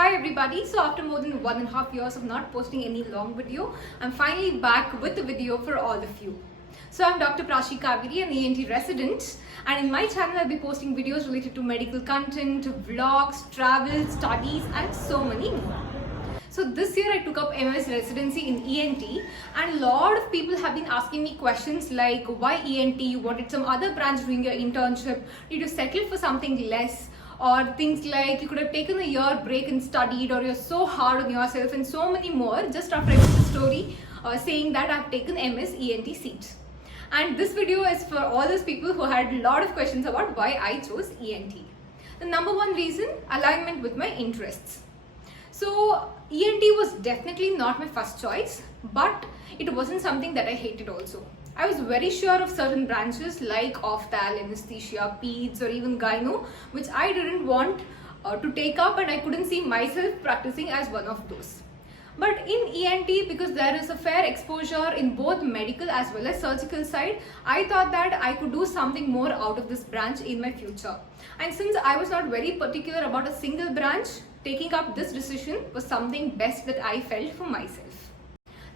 Hi everybody, so after more than 1.5 years of not posting any long video, I'm finally back with a video for all of you. So I'm Dr. Prachi Kaveri, an ENT resident, and in my channel I'll be posting videos related to medical content, vlogs, travel, studies and so many more. So this year I took up MS residency in ENT and a lot of people have been asking me questions like why ENT, you wanted some other branch during your internship, did you settle for something less? Or things like you could have taken a year break and studied, or you're so hard on yourself, and so many more just after I put the story saying that I've taken MS ENT seat. And this video is for all those people who had a lot of questions about why I chose ENT. The number one reason, alignment with my interests. So ENT was definitely not my first choice, but it wasn't something that I hated also. I was very sure of certain branches like ophthalm, anesthesia, peds or even gyno, which I didn't want to take up, and I couldn't see myself practicing as one of those. But in ENT, because there is a fair exposure in both medical as well as surgical side, I thought that I could do something more out of this branch in my future. And since I was not very particular about a single branch, taking up this decision was something best that I felt for myself.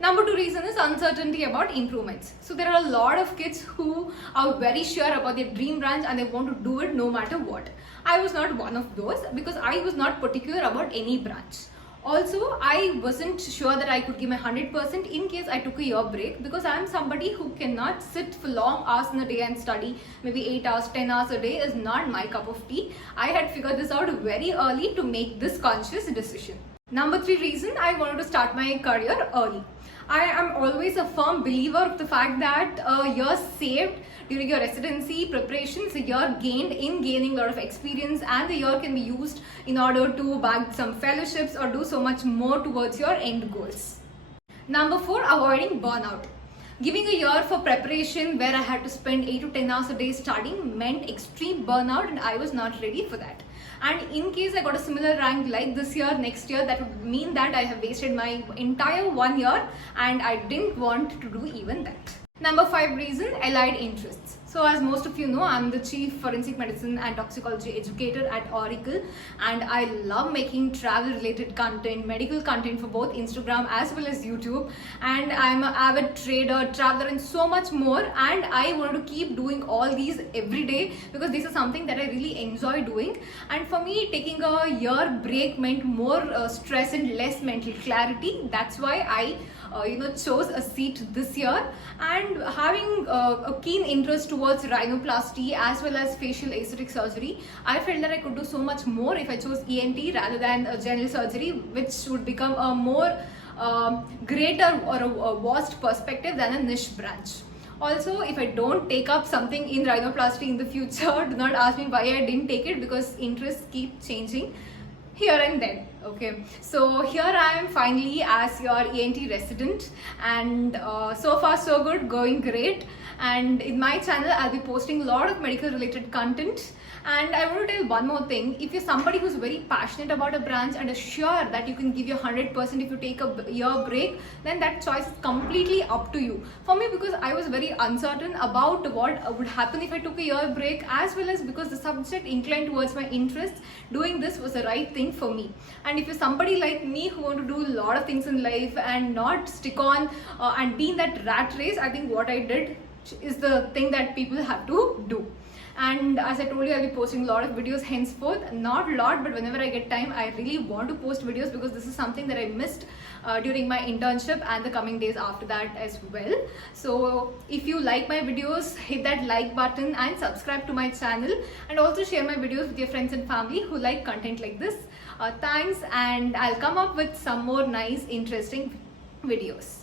Number two reason is uncertainty about improvements. So there are a lot of kids who are very sure about their dream branch and they want to do it no matter what. I was not one of those because I was not particular about any branch. Also, I wasn't sure that I could give my 100% in case I took a year break, because I am somebody who cannot sit for long hours in a day and study. Maybe 8 hours, 10 hours a day is not my cup of tea. I had figured this out very early to make this conscious decision. Number three reason, I wanted to start my career early. I am always a firm believer of the fact that a year saved during your residency preparations, a year gained in gaining a lot of experience, and the year can be used in order to bag some fellowships or do so much more towards your end goals. Number four, avoiding burnout. Giving a year for preparation where I had to spend 8 to 10 hours a day studying meant extreme burnout, and I was not ready for that. And in case I got a similar rank like this year, next year, that would mean that I have wasted my entire 1 year, and I didn't want to do even that. Number five reason, allied interests. So as most of you know, I'm the Chief Forensic Medicine and Toxicology Educator at Oracle, and I love making travel related content, medical content for both Instagram as well as YouTube, and I'm an avid trader, traveler and so much more, and I want to keep doing all these every day because this is something that I really enjoy doing. And for me, taking a year break meant more stress and less mental clarity. That's why I chose a seat this year, and having a keen interest towards rhinoplasty as well as facial aesthetic surgery, I felt that I could do so much more if I chose ENT rather than general surgery, which would become a more greater or a vast perspective than a niche branch. Also, if I don't take up something in rhinoplasty in the future, do not ask me why I didn't take it, because interests keep changing here and then. Okay, so here I am finally as your ENT resident, and so far so good, going great. And in my channel I'll be posting a lot of medical related content. And I want to tell one more thing: if you're somebody who's very passionate about a branch and is sure that you can give your 100% if you take a year break, then that choice is completely up to you. For me, because I was very uncertain about what would happen if I took a year break, as well as because the subject inclined towards my interests, doing this was the right thing for me. And if you're somebody like me who want to do a lot of things in life and not stick on and be in that rat race, I think what I did is the thing that people have to do. And as I told you, I'll be posting a lot of videos henceforth. Not a lot, but whenever I get time, I really want to post videos because this is something that I missed during my internship and the coming days after that as well. So if you like my videos, hit that like button and subscribe to my channel, and also share my videos with your friends and family who like content like this. Thanks, and I'll come up with some more nice, interesting videos.